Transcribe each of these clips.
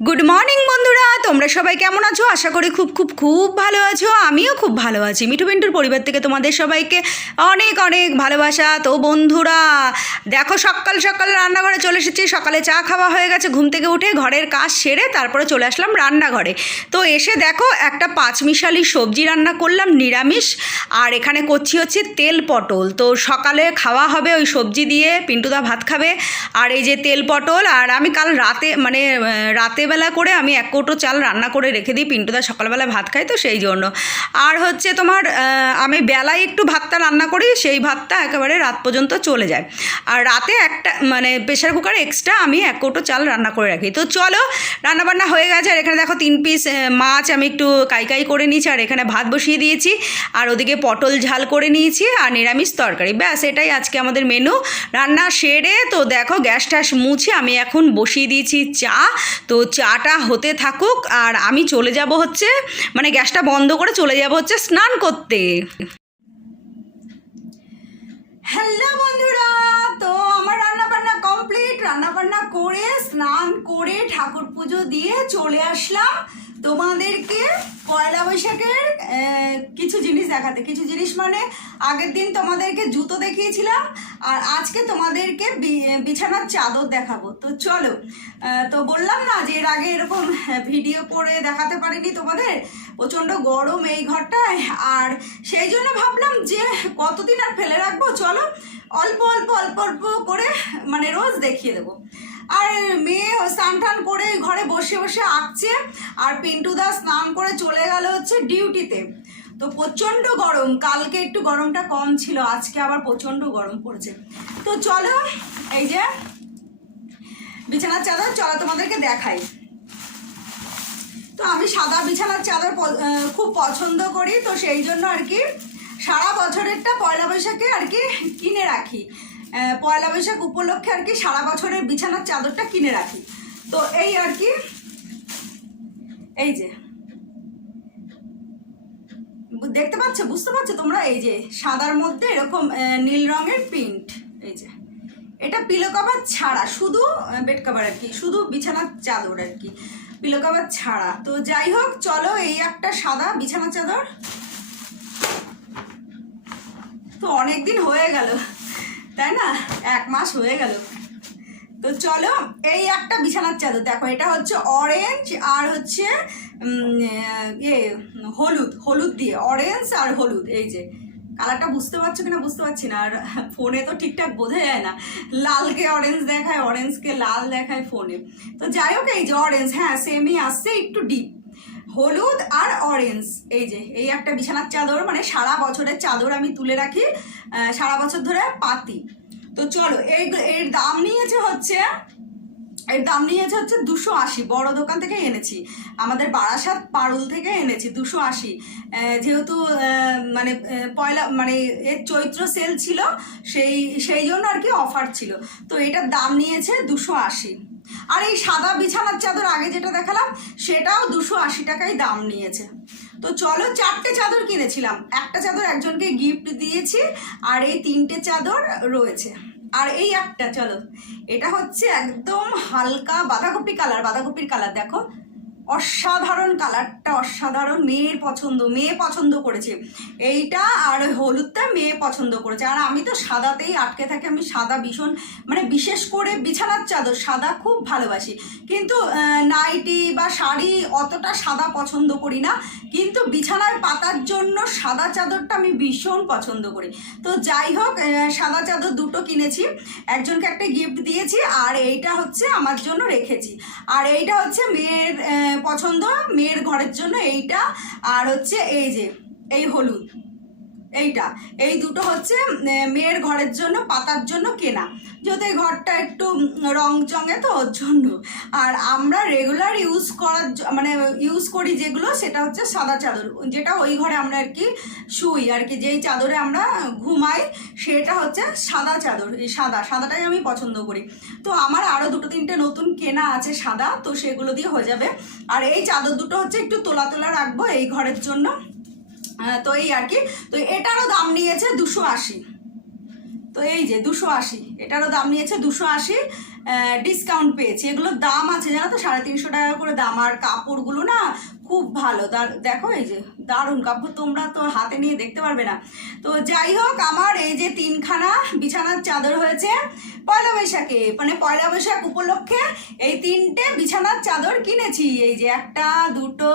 Good morning বন্ধুরা। তোমরা সবাই কেমন আছো? আশা করি খুব খুব খুব ভালো আছো। আমিও খুব ভালো আছি। মিঠু পিন্টুর পরিবার থেকে তোমাদের সবাইকে অনেক অনেক ভালোবাসা। তো বন্ধুরা দেখো সকাল সকাল রান্নাঘরে চলে এসেছি। সকালে চা খাওয়া হয়ে গেছে ঘুম থেকে উঠে ঘরের কাজ সেরে তারপরে চলে আসলাম রান্নাঘরে। তো এসে দেখো একটা পাঁচমিশালি সবজি রান্না করলাম নিরামিষ। আর এখানে করছি হচ্ছে তেল পটল। তো সকালে খাওয়া হবে ওই সবজি দিয়ে পিন্টুদা ভাত খাবে। আর এই যে তেল পটল আর আমি কাল রাতে মানে আহ, রাতেবেলা করে আমি এক কৌটো চাল রান্না করে রেখে দিই। পিন্টুদা সকালবেলা ভাত খায় তো সেই জন্য। আর হচ্ছে তোমার আমি বেলায় একটু ভাতটা রান্না করি, সেই ভাতটা একেবারে রাত পর্যন্ত চলে যায়। আর রাতে একটা মানে প্রেশার কুকার এক্সট্রা আমি এক কৌটো চাল রান্না করে রাখি। তো চলো, রান্নাবান্না হয়ে গেছে। আর এখানে দেখো তিন পিস মাছ আমি একটু কাইকাই করে নিয়েছি। আর এখানে ভাত বসিয়ে দিয়েছি। আর ওদিকে পটল ঝাল করে নিয়েছি। আর নিরামিষ তরকারি। ব্যাস, এটাই আজকে আমাদের মেনু রান্না সেরে তো দেখো গ্যাস ট্যাস মুছে আমি এখন বসিয়ে দিয়েছি চা। তো চাটা হতে থাকুক আর আমি চলে যাব হচ্ছে মানে গ্যাসটা বন্ধ করে চলে যাব হচ্ছে স্নান করতে। হ্যালো বন্ধুরা, তো আমার রান্না বান্না কমপ্লিট। রান্না বান্না করে, স্নান করে ঠাকুর পুজো দিয়ে চলে আসলাম। তোমাদেরকে পয়লা বৈশাখের কিছু জিনিস দেখাতে। কিছু জিনিস মানে আগের দিন তোমাদেরকে জুতো দেখিয়েছিলাম, আর আজকে তোমাদেরকে বিছানার চাদর দেখাবো। তো চলো তো বললাম না যে এর আগে এরকম ভিডিও করে দেখাতে পারিনি তোমাদের। প্রচণ্ড গরম এই ঘরটায়, আর সেই জন্য ভাবলাম যে কতদিন আর ফেলে রাখব? চলো, অল্প অল্প অল্প অল্প করে মানে রোজ দেখিয়ে দেবো। আর মেয়ে স্নান টান করে ঘরে বসে বসে আঁকছে আর পিন্টু পিন্টুদা স্নান করে চলে গেল হচ্ছে ডিউটিতে। তো প্রচণ্ড গরম, কালকে একটু গরমটা কম ছিল, আজকে আবার প্রচণ্ড গরম পড়ছে। তো চলো, এই যে বিছানার চাদর, চলো তোমাদেরকে দেখাই। তো আমি সাদা বিছানার চাদর খুব পছন্দ করি, তো সেই জন্য আর কি সারা বছরেরটা পয়লা বৈশাখে আর কি কিনে রাখি। পয়লা বৈশাখ উপলক্ষে আর কি সারা বছরের বিছানার চাদরটা কিনে রাখি। তো এই আর কি, এই যে। দেখতে পাচ্ছ, বুঝতে পারছ তোমরা? এই যে, সাদার মধ্যে এরকম নীল রঙের প্রিন্ট। এই যে, এটা পিলো কভার ছাড়া, শুধু বেড কভার আর কি, শুধু বিছানার চাদর আর কি পিলো কভার ছাড়া। তো যাই হোক, চলো এই একটা সাদা বিছানার চাদর। তো অনেক দিন হয়ে গেল। তাই না? এক মাস হয়ে গেল। তো চলো, এই একটা বিছানার চাদর। দেখো, এটা হচ্ছে অরেঞ্জ আর হচ্ছে ইয়ে হলুদ। হলুদ দিয়ে অরেঞ্জ আর হলুদ। এই যে কালারটা বুঝতে পারছ কিনা বুঝতে পারছি না। আর ফোনে তো ঠিকঠাক বোঝা যায় না। লালকে অরেঞ্জ দেখায় অরেঞ্জকে লাল দেখায় ফোনে। তো যাই হোক, এই যে অরেঞ্জ হ্যাঁ সেমই আসছে, একটু ডিপ হলুদ আর অরেঞ্জ এই যে, এই একটা বিছানার চাদর মানে সারা বছরের চাদর আমি তুলে রাখি সারা বছর ধরে পাতি। তো চলো, এই এর দাম নিয়েছে হচ্ছে, এর দাম নিয়েছে হচ্ছে দুশো আশি। বড় দোকান থেকে এনেছি। আমাদের বারাসাত পারুল থেকে এনেছি, দুশো আশি। যেহেতু মানে পয়লা মানে এর চৈত্র সেল ছিল, সেই সেই জন্য আর কি অফার ছিল। তো এটার দাম নিয়েছে দুশো আশি। আর এই সাদা বিছানার চাদর আগে যেটা দেখালাম, সেটাও দুশো আশি টাকায় দাম নিয়েছে। তো চলো চারটে চাদর কিনেছিলাম। একটা চাদর একজনকে গিফট দিয়েছি, আর এই তিনটে চাদর রয়েছে। আর এই একটা, চলো, এটা হচ্ছে একদম হালকা বাঁধাকপি কালার বাঁধাকপির কালার দেখো। অসাধারণ কালারটা, অসাধারণ মেয়ের পছন্দ, মেয়ে পছন্দ করেছে। এইটা আর হলুদটা মেয়ে পছন্দ করেছে। আর আমি তো সাদাতেই আটকে থাকি, আমি সাদা ভীষণ মানে বিশেষ করে বিছানার চাদর, সাদা খুব ভালোবাসি। কিন্তু নাইটি বা শাড়ি অতটা সাদা পছন্দ করি না। কিন্তু বিছানায় পাতার জন্য সাদা চাদরটা আমি ভীষণ পছন্দ করি। তো যাই হোক সাদা চাদর দুটো কিনেছি। একজনকে একটা গিফট দিয়েছি, আর এইটা হচ্ছে আমার জন্য রেখেছি। আর এইটা হচ্ছে মেয়ের পছন্দ মেয়ের ঘরের জন্য এইটা আর হচ্ছে এই যে এই হলুদ। এইটা। এই দুটো হচ্ছে মেয়ের ঘরের জন্য, পাতার জন্য কেনা। যেহেতু এই ঘরটা একটু রং চঙে তো ওর জন্য। আর আমরা রেগুলার ইউজ করার মানে ইউজ করি যেগুলো, সেটা হচ্ছে সাদা চাদর। যেটা ওই ঘরে আমরা আর কি শুই। আর কি যেই চাদরে আমরা ঘুমাই, সেটা হচ্ছে সাদা চাদর, এই সাদা। সাদাটাই আমি পছন্দ করি। তো আমার আরও দুটো তিনটে নতুন কেনা আছে সাদা, তো সেগুলো দিয়ে হয়ে যাবে। আর এই চাদর দুটো হচ্ছে একটু তোলা তোলা রাখব এই ঘরের জন্য। তো এই আর কি। তো এটারও দাম নিয়েছে দুশো আশি। তো এই যে দুশো আশি, এটারও দাম নিয়েছে দুশো আশি ডিসকাউন্ট পেয়েছি। এগুলোর দাম আছে, জানো তো? সাড়ে তিনশো টাকা করে দাম। আর কাপড়গুলো না খুব ভালো। দেখো এই যে, দারুণ কাপড়। তোমরা তো হাতে নিয়ে দেখতে পারবে না। তো যাই হোক, আমার এই যে তিনখানা বিছানার চাদর হয়েছে পয়লা বৈশাখে। মানে পয়লা বৈশাখ উপলক্ষে এই তিনটে বিছানার চাদর কিনেছি। এই যে একটা, দুটো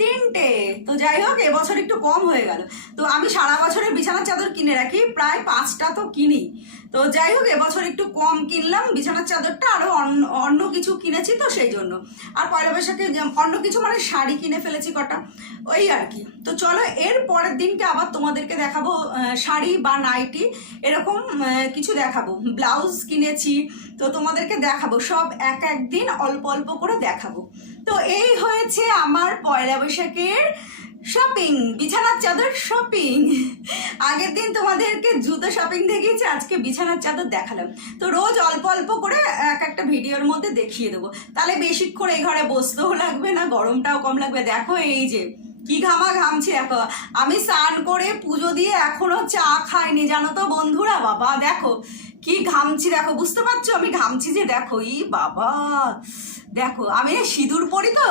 তিনটে। তো যাই হোক, এবছর একটু কম হয়ে গেল। তো আমি সারা বছরের বিছানার চাদর কিনে রাখি, প্রায় পাঁচটা তো কিনি। তো যাই হোক, এবছর একটু কম কিনলাম, বিছানার চাদরটা আরও অন্য অন্য কিছু কিনেছি তো সেই জন্য। আর পয়লা বৈশাখে অন্য কিছু মানে শাড়ি কিনে ফেলেছি কটা, ওই আর কি। তো চলো, এর পরের দিনকে আবার তোমাদেরকে দেখাবো শাড়ি বা নাইটি, এরকম কিছু দেখাবো। ব্লাউজ কিনেছি, তো তোমাদেরকে দেখাবো, সব এক এক দিন অল্প অল্প করে দেখাবো। তো এই হয়েছে আমার পয়লা বৈশাখের শপিং বিছানার চাদর শপিং আগের দিন তোমাদেরকে জুতো শপিং দেখিয়েছি, আজকে বিছানার চাদর দেখালাম। তো রোজ অল্প অল্প করে এক একটা ভিডিওর মধ্যে দেখিয়ে দেবো। তাহলে বেশিক্ষণ এই ঘরে বসতেও লাগবে না, গরমটাও কম লাগবে। দেখো এই যে, কি ঘামা ঘামছি দেখো। আমি স্নান করে পুজো দিয়ে এখনও চা খাইনি, জানো তো বন্ধুরা? বাবা, দেখো, কি ঘামছি, দেখো, বুঝতে পারছ? আমি ঘামছি যে, দেখো, ই বাবা। দেখো, আমি সিঁদুর পরি তো,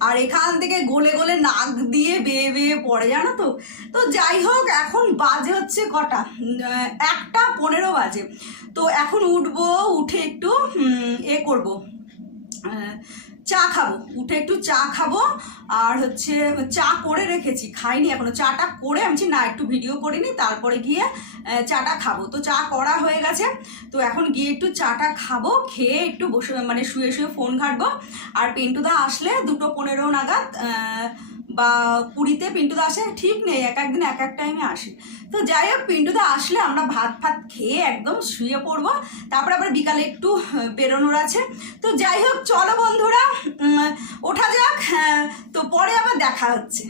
আর এখান থেকে গোলে গোলে নাক দিয়ে বেয়ে বেয়ে পড়ে, জানো তো? তো যাই হোক, এখন বাজে হচ্ছে কটা? একটা পনেরো বাজে। তো এখন উঠবো, উঠে একটু এ করব। চা খাব। উঠে একটু চা খাব আর হচ্ছে চা করে রেখেছি, খাইনি এখনও। চাটা করে আমি না, একটু ভিডিও করিনি তারপরে গিয়ে চাটা খাব। তো চা করা হয়ে গেছে। তো এখন গিয়ে একটু চাটা খাব, খেয়ে একটু বসে মানে শুয়ে শুয়ে ফোন ঘাটবো। আর পেন্টুদা আসলে দুটো পনেরো নাগাদ বা পুরীতে পিন্টুদা আসে ঠিক নেই এক একদিন এক এক টাইমে আসে। তো যাই হোক পিন্টুদা আসলে আমরা ভাত ফাত খেয়ে একদম শুয়ে পড়ব। তারপর আবার বিকালে একটু বেরোনোর আছে। তো যাই হোক চলো বন্ধুরা ওঠা যাক হ্যাঁ, তো পরে আবার দেখা হচ্ছে।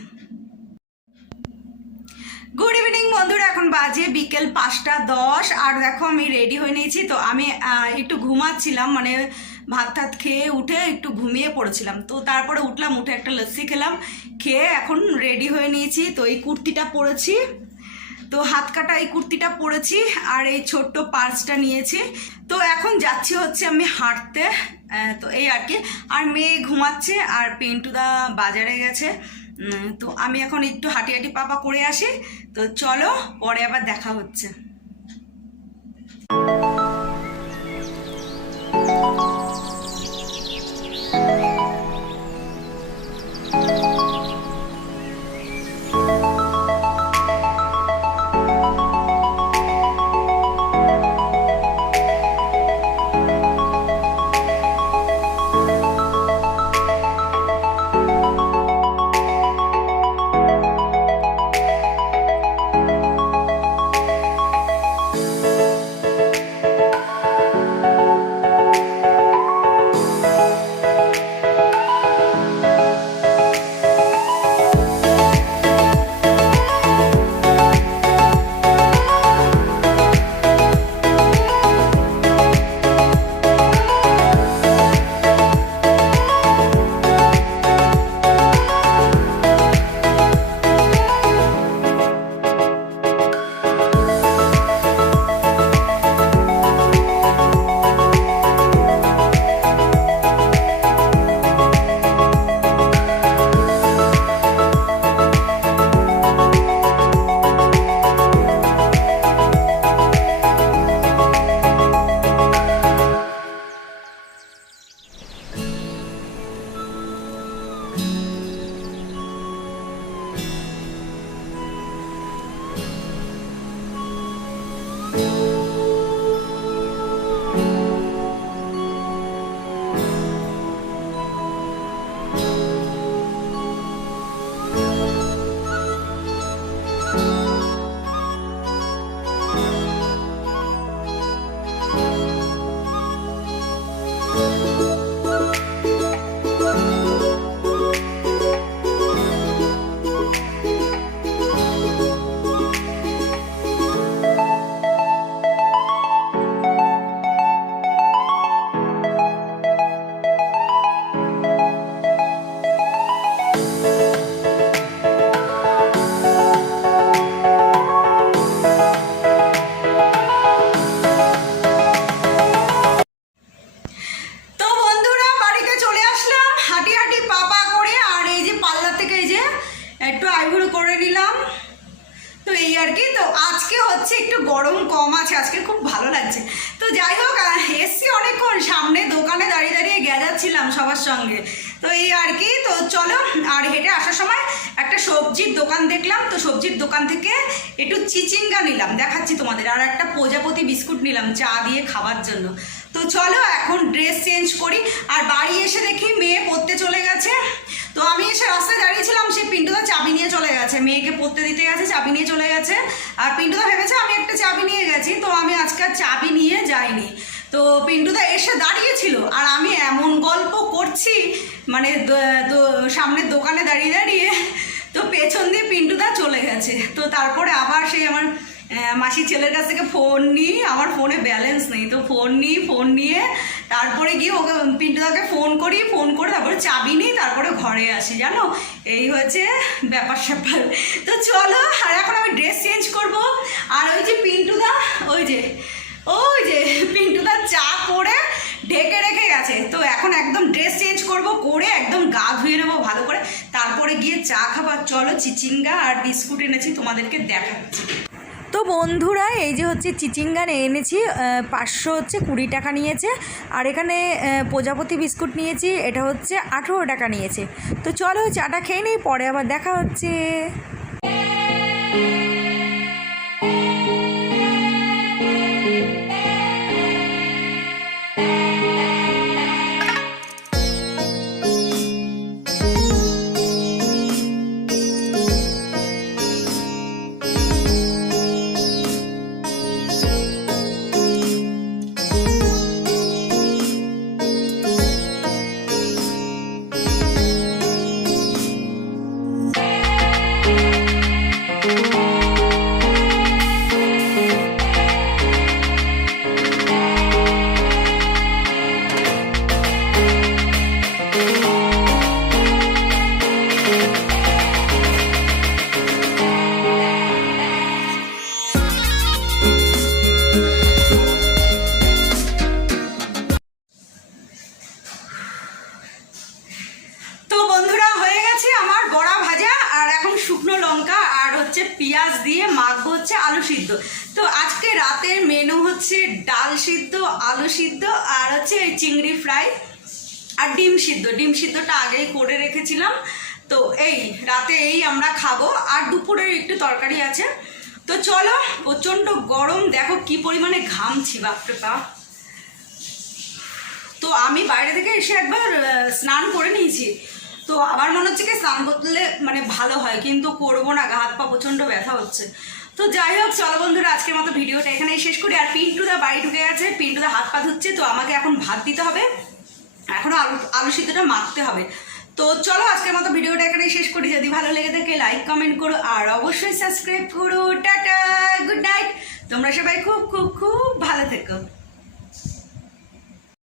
গুড ইভিনিং বন্ধুরা এখন বাজে বিকেল পাঁচটা দশ। আর দেখো আমি রেডি হয়ে নিয়েছি তো আমি একটু ঘুমাচ্ছিলাম মানে ভাত টাত খেয়ে উঠে একটু ঘুমিয়ে পড়েছিলাম। তো তারপরে উঠলাম, উঠে একটা লস্যি খেলাম, খেয়ে এখন রেডি হয়ে নিয়েছি। তো এই কুর্তিটা পরেছি, তো হাত কাটা এই কুর্তিটা পরেছি আর এই ছোট্ট পার্সটা নিয়েছি। তো এখন যাচ্ছি হচ্ছে আমি হাঁটতে তো এই আর কি। আর মেয়ে ঘুমাচ্ছে আর পিন্টুদা বাজারে গেছে। তো আমি এখন একটু হাঁটি হাঁটি পাপা করে আসি। তো চলো, পরে আবার দেখা হচ্ছে। আর কি? তো আজকে হচ্ছে একটু গরম কম আছে, আজকে খুব ভালো লাগছে। তো যাই হোক এসছি অনেকক্ষণ, সামনে দোকানে দাঁড়িয়ে দাঁড়িয়ে গেজাচ্ছিলাম সবার সঙ্গে। তো এই আর কি, তো চলো, আর হেঁটে আসার সময় একটা সবজির দোকান দেখলাম। তো সবজির দোকান থেকে একটু চিচিঙ্গা নিলাম, দেখাচ্ছি তোমাদের। আর একটা প্রজাপতি বিস্কুট নিলাম, চা দিয়ে খাওয়ার জন্য। তো চলো, এখন ড্রেস চেঞ্জ করি। আর বাড়ি এসে দেখি মেয়ে পড়তে চলে গেছে তো আমি এসে রাস্তায় দাঁড়িয়েছিলাম সে পিন্টুদা চাবি নিয়ে চলে গেছে, মেয়েকে পড়তে দিতে গেছে, চাবি নিয়ে চলে গেছে। আর পিন্টুদা ভেবেছে, আমি একটা চাবি নিয়ে গেছি, তো আমি আজকে চাবি নিয়ে যাইনি। তো পিন্টুদা এসে দাঁড়িয়েছিল, আর আমি এমন গল্প করছি মানে সামনের দোকানে দাঁড়িয়ে দাঁড়িয়ে, তো পেছন দিয়ে পিন্টুদা চলে গেছে। তো তারপরে আবার সেই আমার মাসির ছেলের কাছ থেকে ফোন নিই, আমার ফোনে ব্যালেন্স নেই, তো ফোন নিই, ফোন নিয়ে তারপরে গিয়ে ওকে, পিন্টুদাকে ফোন করি ফোন করে তারপরে চাবি নিই, তারপরে ঘরে আসি, জানো? এই হচ্ছে ব্যাপার স্যাপার। তো চলো, আর এখন আমি ড্রেস চেঞ্জ করব। আর ওই যে পিন্টুদা, ওই যে ওই যে পিন্টুদা চা করে ঢেকে রেখে গেছে। তো এখন একদম ড্রেস চেঞ্জ করব, করে একদম গা ধুয়ে নেব ভালো করে। তারপরে গিয়ে চা খাবার চলো চিচিঙ্গা আর বিস্কুট এনেছি, তোমাদেরকে দেখাচ্ছি। তো বন্ধুরা, এই যে হচ্ছে চিচিঙ্গা নিয়ে এনেছি পাঁচশো হচ্ছে কুড়ি টাকা নিয়েছে। আর এখানে প্রজাপতি বিস্কুট নিয়েছি, এটা হচ্ছে আঠেরো টাকা নিয়েছে। তো চলো চাটা খেয়ে নিই, পরে আবার দেখা হচ্ছে। আলু সিদ্ধ। তো আজকে রাতের মেনু হচ্ছে ডাল সিদ্ধ, আলু সিদ্ধ আর হচ্ছে চিংড়ি ফ্রাই আর ডিম সিদ্ধ। ডিম সিদ্ধটা আগেই করে রেখেছিলাম। তো এই রাতে এই আমরা খাব আর দুপুরের একটু তরকারি আছে। তো চলো প্রচণ্ড গরম, দেখো কি পরিমাণে ঘামছি, বাপরে বাপ। তো আমি বাইরে থেকে এসে একবার স্নান করে নিয়েছি। তো আবার মনে হচ্ছে কি স্নান করলে মানে ভালো হয়, কিন্তু করব না, গা হাত পা প্রচণ্ড ব্যথা হচ্ছে। তো যাই হোক, চলো বন্ধুরা, আজকের মতো ভিডিওটা এখানেই শেষ করি। আর পিন্টুদা বাড়ি ঢুকে গেছে পিন্টুদা হাত পা ধুচ্ছে, তো আমাকে এখন ভাত দিতে হবে। এখনও আলু আলু সিদ্ধটা মাখতে হবে। তো চলো, আজকের মতো ভিডিওটা এখানেই শেষ করি। যদি ভালো লেগে থাকে লাইক কমেন্ট করো, আর অবশ্যই সাবস্ক্রাইব করো। টাটা গুড নাইট তোমরা সবাই খুব খুব খুব ভালো থেকো।